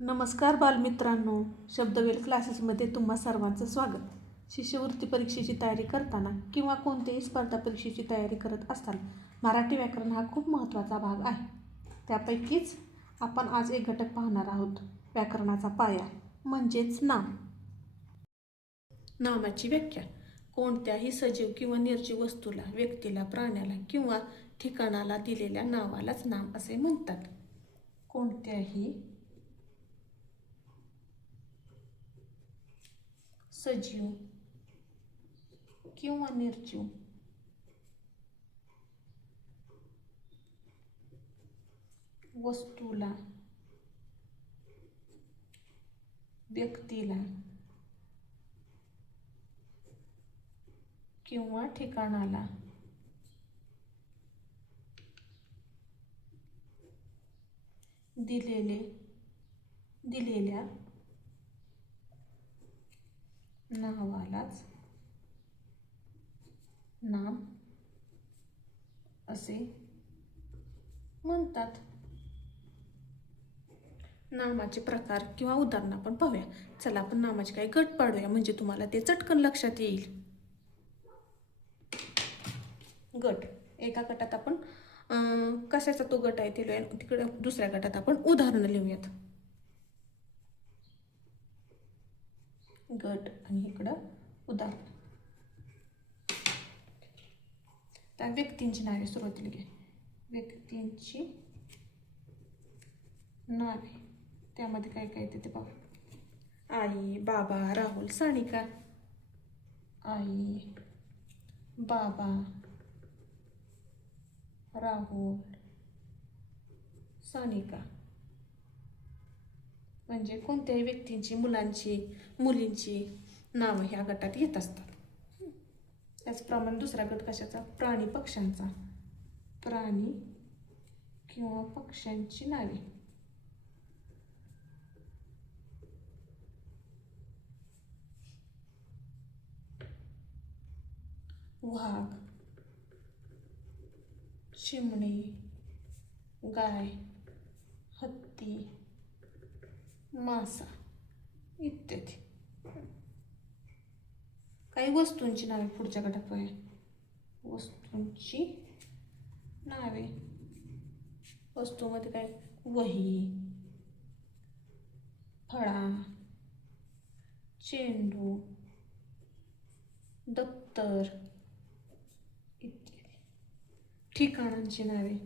नमस्कार बालमित्रांनो, शब्दवेल क्लासेसमध्ये तुम्हा सर्वांचं स्वागत. शिष्यवृत्ती परीक्षेची तयारी करताना किंवा कोणत्याही स्पर्धा परीक्षेची तयारी करत असताना मराठी व्याकरण हा खूप महत्त्वाचा भाग आहे. त्यापैकीच आपण आज एक घटक पाहणार आहोत, व्याकरणाचा पाया म्हणजेच नाम. नामाची व्याख्या. कोणत्याही सजीव किंवा निर्जीव वस्तूला, व्यक्तीला, प्राण्याला किंवा ठिकाणाला दिलेल्या नावालाच नाम असे म्हणतात. कोणत्याही सजीव किंवा निर्जीव वस्तूला, व्यक्तीला किंवा ठिकाणाला दिलेल्या नावालाच नाम असे म्हणतात. नामाचे प्रकार किंवा उदाहरण आपण पाहूया. चला आपण नामाचे काही गट पाडूया, म्हणजे तुम्हाला ते चटकन लक्षात येईल. गट. एका गटात आपण कशाचा तो गट आहे ते लिहूया. तिकडे दुसऱ्या गटात आपण उदाहरणं लिहूयात. गट आणि इकडं उदाहरण. त्या व्यक्तींची नावे सुरुवातीला घ्या. व्यक्तींची नावे. त्यामध्ये काय काय येते ते पाहू. आई, बाबा, राहुल, सानिका. आई, बाबा, राहुल, सानिका. म्हणजे कोणत्याही व्यक्तींची, मुलांची, मुलींची नावं ह्या गटात येत असतात. त्याचप्रमाणे दुसरा गट कशाचा? प्राणी पक्ष्यांचा. प्राणी किंवा पक्ष्यांची नावे. वाघ, चिमणी, गाय, हत्ती, मासा इत्यादी. काही वस्तूंची नावे पुढच्या गटात पाहूया. वस्तूंची नावे. वस्तूमध्ये काय? वही, फळा, चेंडू, दप्तर इत्यादी. ठिकाणांची नावे.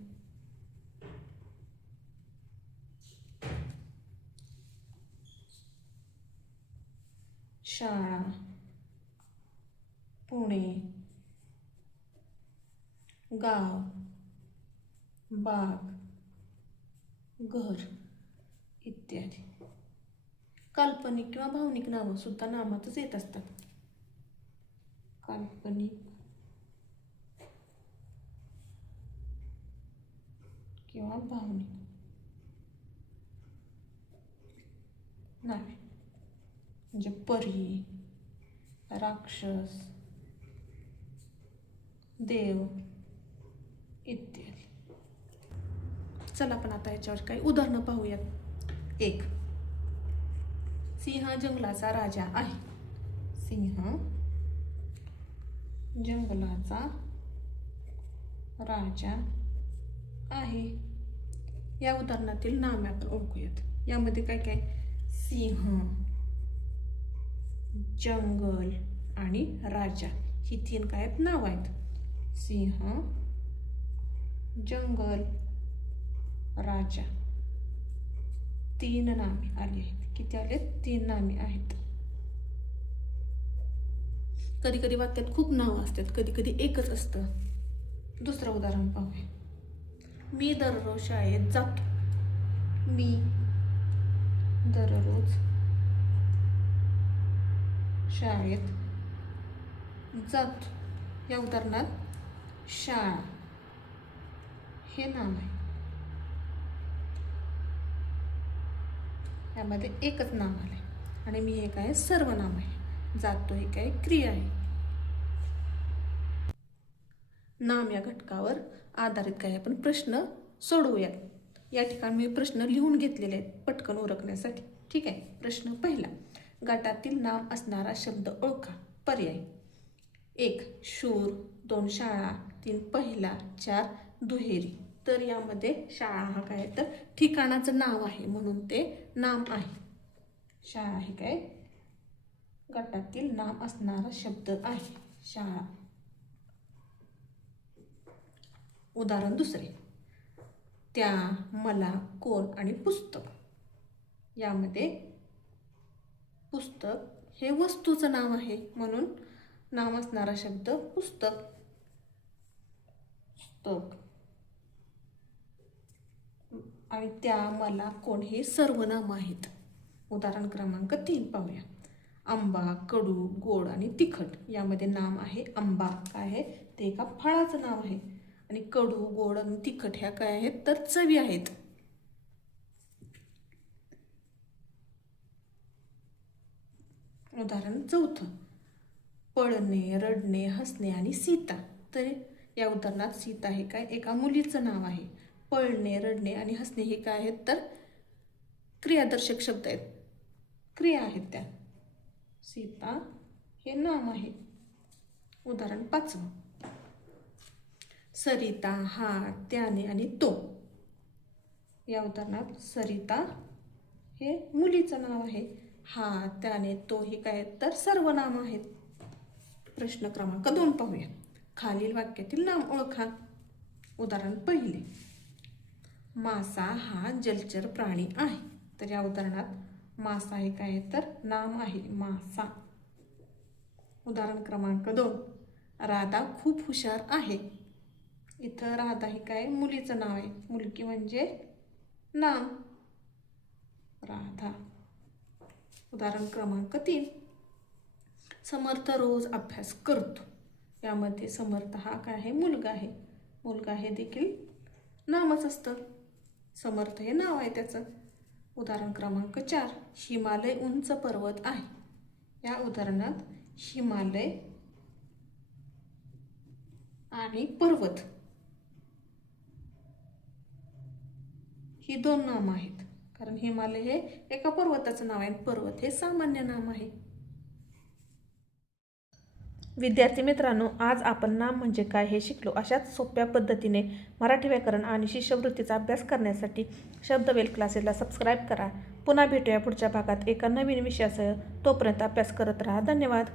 शाळा, पुणे, गाव, बाग, घर इत्यादी. काल्पनिक किंवा भावनिक नावं सुद्धा नामातच येत असतात. काल्पनिक किंवा भावनिक नावे म्हणजे परी, राक्षस, देव इत्यादी. चला आपण आता याच्यावर काही उदाहरणं पाहूयात. एक. सिंह जंगलाचा राजा आहे. सिंह जंगलाचा राजा आहे. या उदाहरणातील नामे आपण ओळखूयात. यामध्ये काय काय? सिंह, जंगल आणि राजा ही तीन काय आहेत? नाव आहेत. सिंह, जंगल, राजा. तीन नामे आली आहेत. किती आले? तीन नामे आहेत. कधी कधी वाक्यात खूप नावं असतात, कधी कधी एकच असतं. दुसरं उदाहरण पाहूया. मी दररोज शाळेत जातो. मी दररोज शाळेत जातो. या उदाहरणात शाळा हे नाम आहे. यामध्ये एकच नाम आले आणि मी हे काय? सर्वनाम आहे. जातो हे काय? क्रिया आहे. नाम या घटकावर आधारित काही आपण प्रश्न सोडवूयात. या ठिकाणी मी प्रश्न लिहून घेतलेले आहेत पटकन ओळखण्यासाठी. ठीक आहे. प्रश्न पहिला, गटातील नाम असणारा शब्द ओळखा. पर्याय: 1 शूर, 2 शाळा, 3 पहिला, 4 दुहेरी. तर यामध्ये शाळा हा काय तर ठिकाणाचं नाव आहे म्हणून ते नाम आहे. शाळा हे काय गटातील नाम असणारा शब्द आहे, शाळा. उदाहरण दुसरे, त्या, मला, कोण आणि पुस्तक. यामध्ये पुस्तक हे वस्तूचं नाव आहे म्हणून नाम असणारा शब्द पुस्तक. पुस्तक. आणि त्या, मला, कोण हे सर्वनाम आहेत. उदाहरण क्रमांक 3 पाहूया. आंबा, कडू, गोड आणि तिखट. यामध्ये नाम आहे आंबा. काय आहे ते एका फळाचं नाव आहे. आणि कडू, गोड आणि तिखट ह्या काय आहेत तर चवी आहेत. उदाहरण चौथं, पळणे, रडणे, हसणे आणि सीता. तर या उदाहरणात सीता हे काय एका मुलीचं नाव आहे. पळणे, रडणे आणि हसणे हे काय आहेत तर क्रियादर्शक शब्द आहेत, क्रिया आहेत त्या. सीता हे नाम आहे. उदाहरण 5, सरिता, हा, त्याने आणि तो. या उदाहरणात सरिता हे मुलीचं नाव आहे. हा, त्याने, तो हे काय तर सर्वनाम आहेत. प्रश्न क्रमांक 2 पाहूया. खालील वाक्यातील नाम ओळखा. उदाहरण पहिले, मासा हा जलचर प्राणी आहे. तर या उदाहरणात मासा हे काय तर नाम आहे, मासा. उदाहरण क्रमांक 2, राधा खूप हुशार आहे. इथं राधा ही काय मुलीचं नाव आहे, मुलगी म्हणजे नाम, राधा. उदाहरण क्रमांक 3, समर्थ रोज अभ्यास करतो. यामध्ये समर्थ हा काय आहे मुलगा आहे. मुलगा हे देखील नामच असतं. समर्थ हे नाव आहे त्याचं. उदाहरण क्रमांक 4, हिमालय उंच पर्वत आहे. या उदाहरणात हिमालय आणि पर्वत ही 2 नाम आहेत. कारण हिमालय हे एका पर्वताचं नाव आहे, पर्वत हे सामान्य नाम आहे. विद्यार्थी मित्रांनो, आज आपण नाम म्हणजे काय हे शिकलो. अशाच सोप्या पद्धतीने मराठी व्याकरण आणि शिष्यवृत्तीचा अभ्यास करण्यासाठी शब्दवेल क्लासेसला सबस्क्राईब करा. पुन्हा भेटूया पुढच्या भागात एका नवीन विषयासह. तोपर्यंत अभ्यास करत राहा. धन्यवाद.